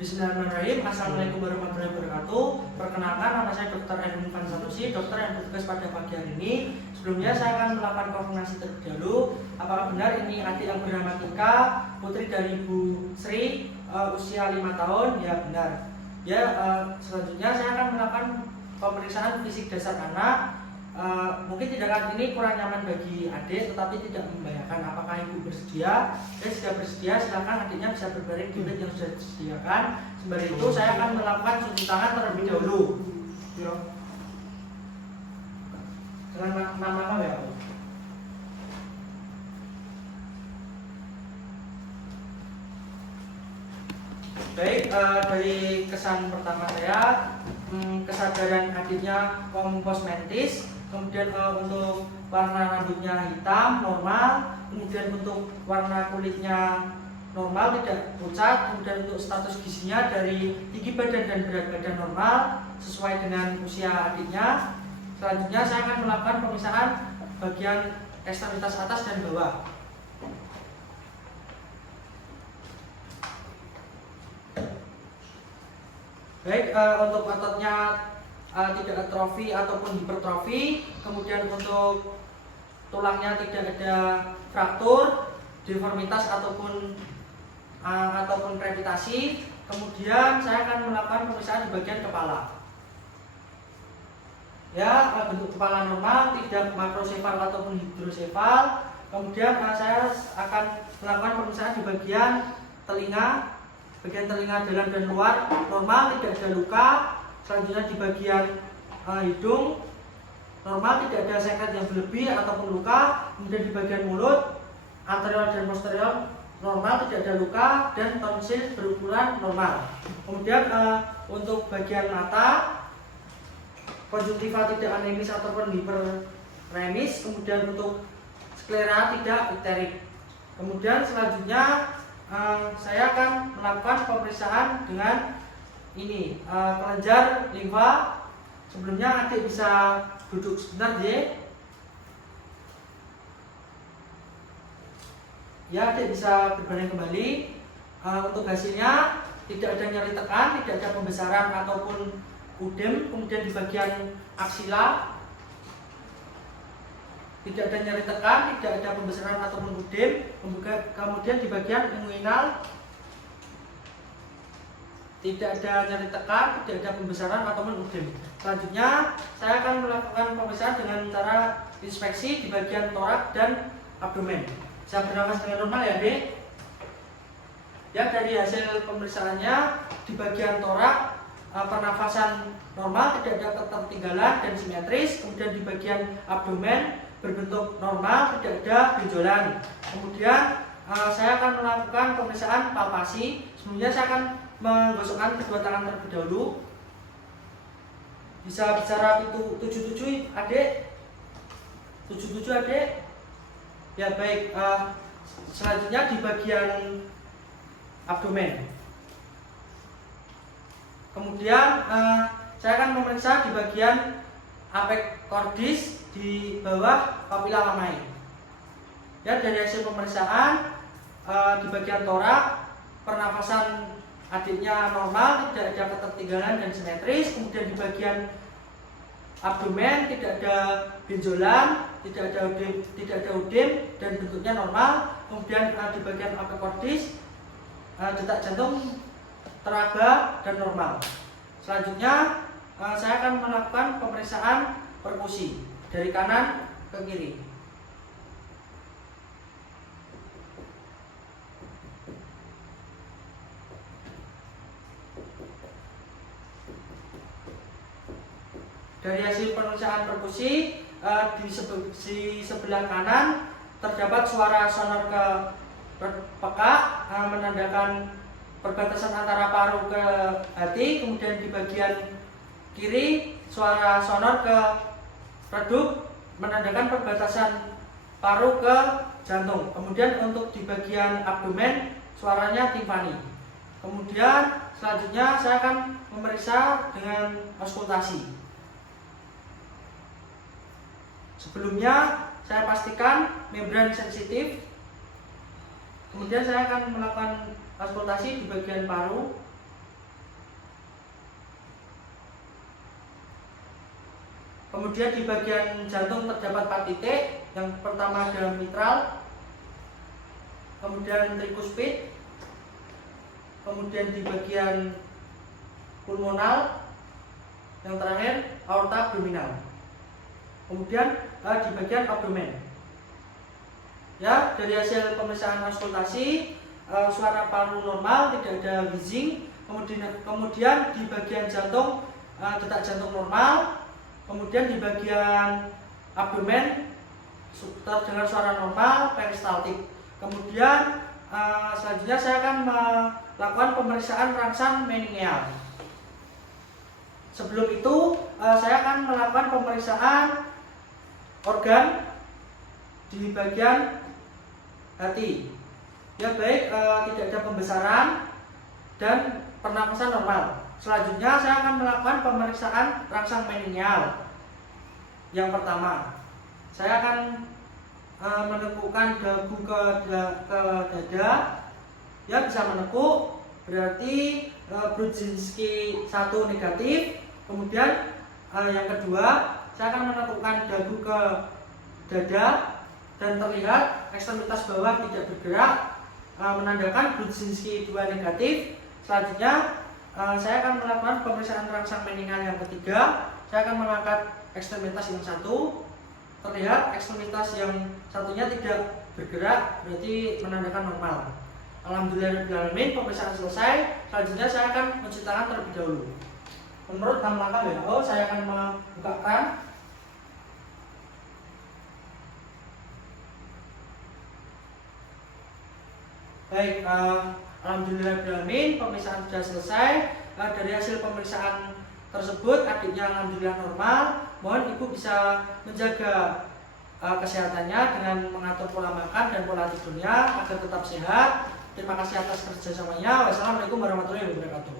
Bismillahirrahmanirrahim. Assalamualaikum warahmatullahi wabarakatuh. Perkenalkan, nama saya Dr. Edwin Van Sanusi, dokter yang bertugas pada pagi hari ini. Sebelumnya saya akan melakukan konfirmasi terlebih dahulu. Apakah benar ini adik yang bernama Tika, putri dari Bu Sri, usia 5 tahun? Ya, benar. Ya, selanjutnya saya akan melakukan pemeriksaan fisik dasar anak. Mungkin tindakan ini kurang nyaman bagi adik, tetapi tidak membahayakan. Apakah ibu bersedia? Jika bersedia, silakan adiknya bisa berbaring di bed yang sudah disediakan. Sembari itu, saya akan melakukan cuci tangan terlebih dahulu. Dengan nama apa ya? Baik, dari kesan pertama saya, kesadaran adiknya kompos mentis. Kemudian untuk warna rambutnya hitam normal, kemudian untuk warna kulitnya normal, tidak pucat. Kemudian untuk status gizinya dari tinggi badan dan berat badan normal sesuai dengan usia adiknya. Selanjutnya saya akan melakukan pemisahan bagian ekstremitas atas dan bawah. Baik, untuk ototnya tidak atrofi ataupun hipertrofi, kemudian untuk tulangnya tidak ada fraktur, deformitas ataupun krepitasi. Kemudian saya akan melakukan pemeriksaan di bagian kepala. Ya, bentuk kepala normal, tidak makrosefal ataupun hidrosefal. Kemudian saya akan melakukan pemeriksaan di bagian telinga. Bagian telinga dalam dan luar normal, tidak ada luka. Selanjutnya di bagian hidung normal, tidak ada sekret yang berlebih ataupun luka. Kemudian di bagian mulut anterior dan posterior normal, tidak ada luka, dan tonsil berukuran normal. Kemudian untuk bagian mata, konjungtiva tidak anemis ataupun hiperremis. Kemudian untuk sklera tidak ikterik. Kemudian selanjutnya saya akan melakukan pemeriksaan dengan ini kelenjar limfa. Sebelumnya adik bisa duduk sebentar ya, adik bisa berbaring kembali. Untuk hasilnya tidak ada nyeri tekan, tidak ada pembesaran ataupun udem. Kemudian di bagian aksila tidak ada nyeri tekan, tidak ada pembesaran ataupun udem. Kemudian di bagian inguinal tidak ada nyeri tekan, tidak ada pembesaran ataupun udem. Selanjutnya saya akan melakukan pemeriksaan dengan cara inspeksi di bagian torak dan abdomen. Bisa bernafas dengan normal ya, Dek? Ya, dari hasil pemeriksaannya di bagian torak pernafasan normal, tidak ada ketertinggalan dan simetris. Kemudian di bagian abdomen berbentuk normal, tidak ada benjolan. Kemudian saya akan melakukan pemeriksaan palpasi. Sebelumnya saya akan menggosokkan kedua tangan terlebih dahulu. Bisa bicara itu 77 adik? 77 adik? Ya, baik. Selanjutnya di bagian abdomen. Kemudian saya akan memeriksa di bagian apex cordis di bawah papilla lamae. Ya, dari hasil pemeriksaan di bagian torak pernafasan adiknya normal, tidak ada ketertinggalan dan simetris. Kemudian di bagian abdomen tidak ada benjolan, tidak ada udem dan bentuknya normal. Kemudian di bagian apex cordis detak jantung teraba dan normal. Selanjutnya saya akan melakukan pemeriksaan perkusi dari kanan ke kiri. Dari hasil pemeriksaan perkusi di sebelah kanan terdapat suara sonor ke pekak, menandakan perbatasan antara paru ke hati. Kemudian di bagian kiri suara sonor ke redup, menandakan perbatasan paru ke jantung. Kemudian untuk di bagian abdomen suaranya timpani. Kemudian selanjutnya saya akan memeriksa dengan auskultasi. Sebelumnya saya pastikan membran sensitif. Kemudian saya akan melakukan auskultasi di bagian paru. Kemudian di bagian jantung terdapat 4 titik. Yang pertama ada mitral, kemudian trikuspid, kemudian di bagian pulmonal, yang terakhir aorta abdominal, kemudian di bagian abdomen. Ya, dari hasil pemeriksaan auskultasi, suara paru normal, tidak ada wheezing. Kemudian di bagian jantung detak jantung normal. Kemudian di bagian abdomen terdengar suara normal, peristaltik. Kemudian selanjutnya saya akan melakukan pemeriksaan rangsang meningeal. Sebelum itu saya akan melakukan pemeriksaan organ di bagian hati. Ya baik, tidak ada pembesaran dan pernapasan normal. Selanjutnya saya akan melakukan pemeriksaan rangsang meningeal. Yang pertama, saya akan menekukkan dagu ke dada. Ya, bisa menekuk, berarti Brudzinski 1 negatif. Kemudian yang kedua, saya akan menekukkan dagu ke dada dan terlihat ekstremitas bawah tidak bergerak, menandakan Brudzinski 2 negatif. Selanjutnya saya akan melakukan pemeriksaan rangsang meningeal yang ketiga. Saya akan mengangkat ekstremitas yang satu, terlihat ekstremitas yang satunya tidak bergerak, berarti menandakan normal. Alhamdulillahirrahmanirrahim, pemeriksaan selesai. Selanjutnya saya akan mencuci tangan terlebih dahulu. Menurut 6 langkah WHO, saya akan membuka keran. Baik, alhamdulillahirrahmanirrahim, pemeriksaan sudah selesai. Dari hasil pemeriksaan tersebut, adiknya alhamdulillah normal. Mohon ibu bisa menjaga kesehatannya dengan mengatur pola makan dan pola tidurnya agar tetap sehat. Terima kasih atas kerjasamanya. Wassalamualaikum warahmatullahi wabarakatuh.